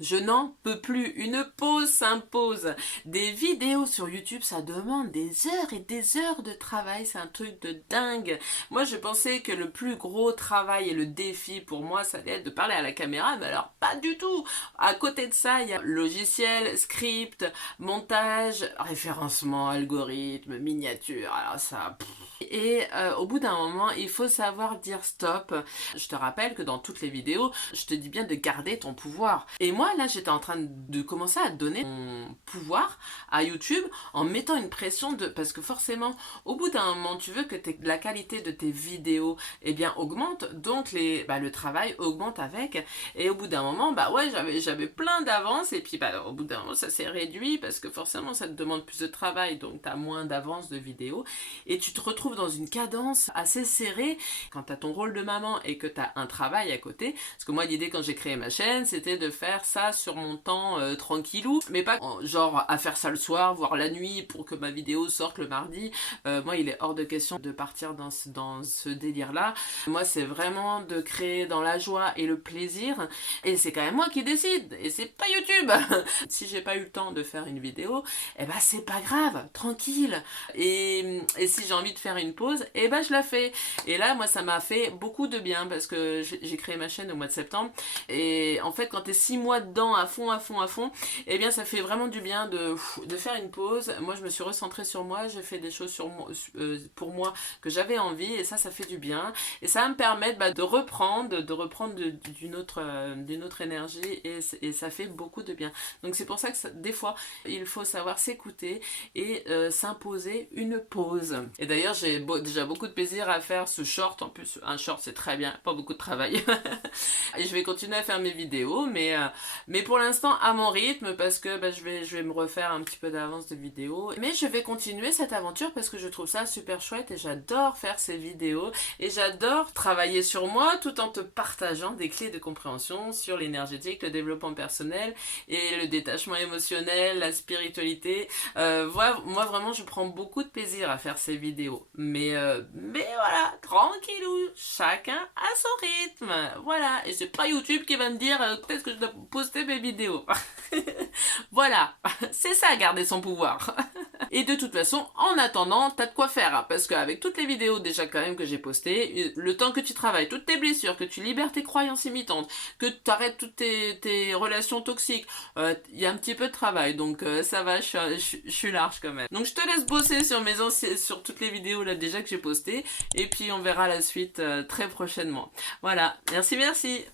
Je n'en peux plus. Une pause s'impose. Des vidéos sur YouTube, ça demande des heures et des heures de travail. C'est un truc de dingue. Moi, je pensais que le plus gros travail et le défi pour moi, ça allait être de parler à la caméra, mais alors pas du tout. À côté de ça, il y a logiciel, script, montage, référencement, algorithme, miniature. Alors ça. Et au bout d'un moment, il faut savoir dire stop. Je te rappelle que dans toutes les vidéos, je te dis bien de garder ton pouvoir. Et moi, là, j'étais en train de commencer à donner mon pouvoir à YouTube en mettant une pression de... Parce que forcément, au bout d'un moment, tu veux que la qualité de tes vidéos, eh bien, augmente. Donc, le travail augmente avec. Et au bout d'un moment, bah ouais, j'avais plein d'avance. Et puis, bah, au bout d'un moment, ça s'est réduit parce que forcément, ça te demande plus de travail. Donc, tu as moins d'avance de vidéos. Et tu te retrouves dans une cadence assez serrée quand tu as ton rôle de maman et que tu as un travail à côté. Parce que moi, l'idée quand j'ai créé ma chaîne, c'était de faire ça sur mon temps tranquillou, mais pas genre à faire ça le soir, voire la nuit pour que ma vidéo sorte le mardi. Moi, il est hors de question de partir dans ce délire-là. Moi, c'est vraiment de créer dans la joie et le plaisir. Et c'est quand même moi qui décide. Et c'est pas YouTube. Si j'ai pas eu le temps de faire une vidéo, eh ben c'est pas grave, tranquille. Et si j'ai envie de faire une pause, eh ben je la fais. Et là, moi, ça m'a fait beaucoup de bien parce que j'ai créé ma chaîne au mois de septembre. Et en fait, quand t'es 6 mois dedans, à fond, à fond, à fond, eh bien, ça fait vraiment du bien de faire une pause. Moi, je me suis recentrée sur moi, j'ai fait des choses pour moi que j'avais envie, et ça fait du bien. Et ça va me permettre de reprendre d'une autre énergie, et ça fait beaucoup de bien. Donc, c'est pour ça que des fois, il faut savoir s'écouter et s'imposer une pause. Et d'ailleurs, j'ai déjà beaucoup de plaisir à faire ce short. En plus, un short, c'est très bien, pas beaucoup de travail. Et je vais continuer à faire mes vidéos, mais pour l'instant à mon rythme, parce que je vais me refaire un petit peu d'avance de vidéos. Mais je vais continuer cette aventure parce que je trouve ça super chouette et j'adore faire ces vidéos. Et j'adore travailler sur moi tout en te partageant des clés de compréhension sur l'énergétique, le développement personnel et le détachement émotionnel, la spiritualité. Moi vraiment, je prends beaucoup de plaisir à faire ces vidéos. Mais voilà, tranquillou, chacun a son rythme. Voilà, et c'est pas YouTube qui va me dire quand est-ce que je dois poster mes vidéos. Voilà, c'est ça, garder son pouvoir. Et de toute façon, en attendant, t'as de quoi faire, hein, parce qu'avec toutes les vidéos déjà quand même que j'ai postées, le temps que tu travailles, toutes tes blessures, que tu libères tes croyances imitantes, que tu arrêtes toutes tes relations toxiques, il y a un petit peu de travail, donc ça va, je suis large quand même. Donc je te laisse bosser sur toutes les vidéos là déjà que j'ai postées, et puis on verra la suite très prochainement. Voilà, merci.